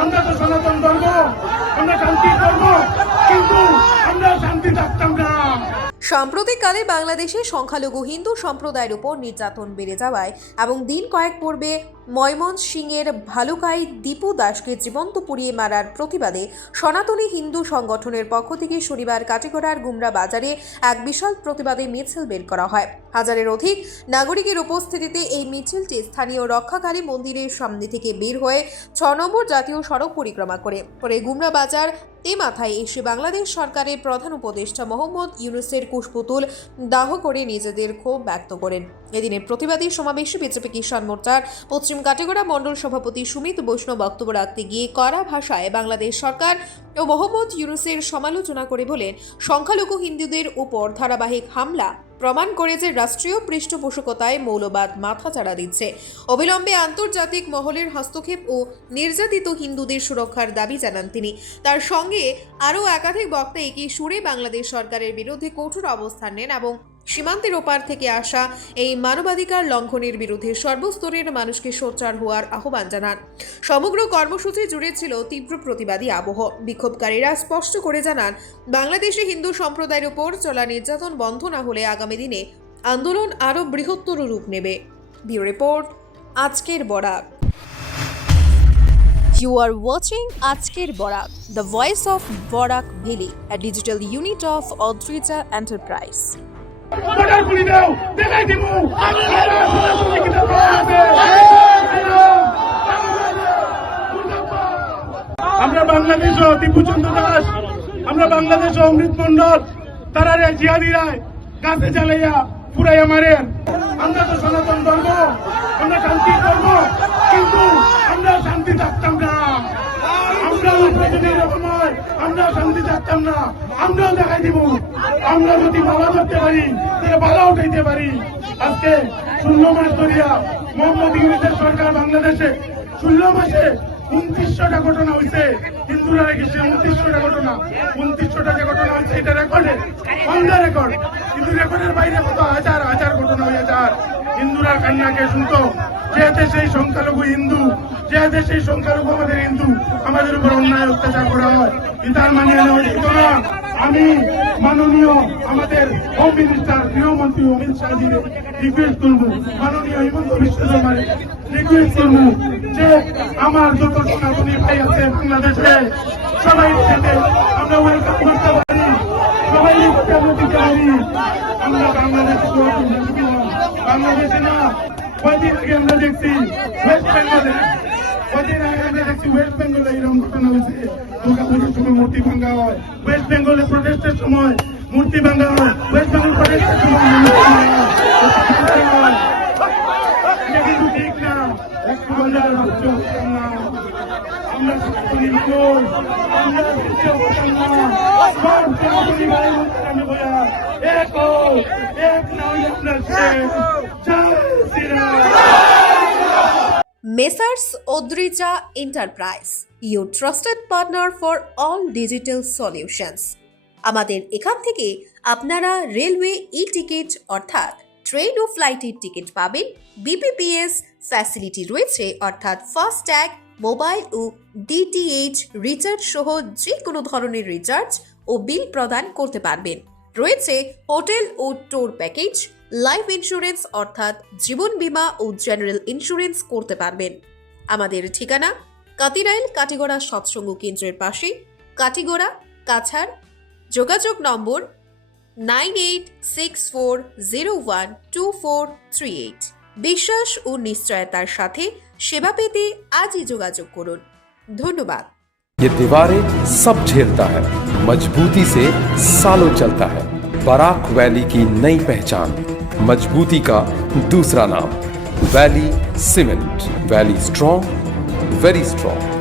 আমরা তো সনাতন ধর্ম আমরা শান্তি ধর্ম কিন্তু আমরা শান্তি থাকতাম সাম্প্রতিককালে বাংলাদেশে সংখ্যালঘু হিন্দু সম্প্রদায়ের উপর নির্যাতন বেড়ে যাওয়ায় এবং দিন কয়েক পূর্বে ময়মনসিংহের ভালুকাই দীপু দাসকে জীবন্ত পুড়িয়ে মারার প্রতিবাদে সনাতনী হিন্দু সংগঠনের পক্ষ থেকে শনিবার কাটিগড়ার গুমরা বাজারে এক বিশাল প্রতিবাদে মিছিল বের করা হয়। হাজারের অধিক নাগরিকের উপস্থিতিতে এই মিছিলটি স্থানীয় রক্ষাকারী মন্দিরের সামনে থেকে বের হয়ে ছ নম্বর জাতীয় সড়ক পরিক্রমা করে। পরে গুমরা বাজার তে মাথায় এসে বাংলাদেশ সরকারের প্রধান উপদেষ্টা মোহাম্মদ ইউনুসের কুশপুতুল দাহ করে নিজেদের ক্ষোভ ব্যক্ত করেন। এদিনের প্রতিবাদী সমাবেশে বিজেপি কিষাণ মোর্চার পশ্চিম কাটেগোড়া মণ্ডল সভাপতি সুমিত বৈষ্ণব বক্তব্য রাখতে গিয়ে কড়া ভাষায় বাংলাদেশ সরকার ও মোহাম্মদ ইউনুসের সমালোচনা করে বলেন, সংখ্যালঘু হিন্দুদের উপর ধারাবাহিক হামলা প্রমাণ করে যে রাষ্ট্রীয় পৃষ্ঠপোষকতায় মৌলবাদ মাথা চাড়া দিচ্ছে। অবিলম্বে আন্তর্জাতিক মহলের হস্তক্ষেপ ও নির্যাতিত হিন্দুদের সুরক্ষার দাবি জানান তিনি। তার সঙ্গে আরও একাধিক বক্তা একই সুরে বাংলাদেশ সরকারের বিরুদ্ধে কঠোর অবস্থান নেন এবং সীমান্তের ওপার থেকে আসা এই মানবাধিকার লঙ্ঘনের বিরুদ্ধে সর্বস্তরের মানুষকে সোচ্চার হওয়ার আহ্বান জানান। সমগ্র কর্মসূচি জুড়ে ছিল তীব্র প্রতিবাদী আবহ। বিক্ষোভকারীরা স্পষ্ট করে জানান বাংলাদেশে হিন্দু সম্প্রদায়ের উপর চলা নির্যাতন বন্ধ না হলে আগামী দিনে আন্দোলন আরও বৃহত্তর রূপ নেবে। ব্যুরো রিপোর্ট আজকের Barak. You are watching Ajker Borak, the voice of Borak Valley, a digital unit of Odrija Enterprise. দাও দেখাই দিব। আমরা বাংলাদেশ টিপুচন্দ্র দাস, আমরা বাংলাদেশ অমৃত মন্ডল তারা রে জিহাদিরা গাছে জ্বালাইয়া পুরাই আমারের আমরা তো সনাতন ধর্ম, আমরা শান্তি ধর্ম, কিন্তু আমরা শান্তি থাকতাম না আমরা যদি এরকম হয় আমরা শান্তি থাকতাম না, আমরাও দেখাই দিব। আমরা যদি বালা ধরতে পারি, তাহলে বালা উঠাইতে পারি। আজকে ষোলো মাস ধরিয়া মোহাম্মদ ইউনিসের সরকার বাংলাদেশে ষোলো মাসে উনত্রিশশোটা ঘটনা হয়েছে হিন্দুরা রেখেছে উনত্রিশশোটা ঘটনা। উনত্রিশশোটা যে ঘটনা হয়েছে এটা রেকর্ডে অন রেকর্ড। কিন্তু রেকর্ডের বাইরে কত হাজার হাজার ঘটনা হয়ে যার। হিন্দুরা কান্নাকে শুনত। যে দেশে সংখ্যালঘু হিন্দু, যে দেশে সংখ্যালঘু আমাদের হিন্দু, আমাদের উপর অন্যায় অত্যাচার তার মানে আমি মাননীয় আমাদের হোম মিনিস্টার গৃহমন্ত্রী অমিত শাহজির রিকোয়েস্ট করব। মাননীয় হিমন্ত বিশ্ব শর্মার রিকোয়েস্ট করব যে আমার যত সনাতনী ভাই আছে বাংলাদেশে, সবাই আমরা ওয়েলকাম করতে পারি। সবাই পারি। আমরা বাংলাদেশে বাংলাদেশে না, কয়দিন আগে আমরা দেখছি ওয়েস্ট বেঙ্গলে কদিন আগে আমরা দেখছি ওয়েস্ট বেঙ্গলে এরকম ঘটনা হয়েছে। দুর্গা পুজোর সময় মূর্তি ভাঙ্গা হয়। ওয়েস্ট বেঙ্গলে প্রটেস্টের সময় মূর্তি ভাঙ্গা হয়। ওয়েস্ট বেঙ্গল প্রটেস্টের সময়। এটা কিন্তু ঠিক না। একটু বাজার না আমরা সনাতনী মানুষ। আমরা না। সব সনাতনী ভাই বোনেরা বয়া এক এক নয় আমরা শেষ। জয় Shriram. Messrs. Odrija enterprise your trusted partner for all digital solutions. আমাদের এখান থেকে আপনারা রেলওয়ে ই টিকিট অর্থাৎ ট্রেন ও ফ্লাইটের টিকিট পাবেন বিপিপিএস ফ্যাসিলিটি রয়েছে, অর্থাৎ ফাস্ট্যাগ মোবাইল ও ডিটিএইচ রিচার্জ সহ যে কোনো ধরনের রিচার্জ ও বিল প্রদান করতে পারবেন রয়েছে হোটেল ও ট্যুর প্যাকেজ লাইফ ইন্স্যুরেন্স অর্থাৎ জীবন বীমা ও জেনারেল ইন্স্যুরেন্স করতে পারবেন আমাদের ঠিকানা কাতিরাইল কাটিগড়া সৎসঙ্গ কেন্দ্রের পাশে কাটিগড়া কাছাড় যোগাযোগ number nine eight six four zero one two four three eight বিশ্বাস ও নিশ্চয়তার সাথে সেবা পেতে আজই যোগাযোগ করুন ধন্যবাদ ये दीवारें सब झेलता है मजबूती से सालों चलता है बराक वैली की नई पहचान मजबूती का दूसरा नाम valley cement valley strong very strong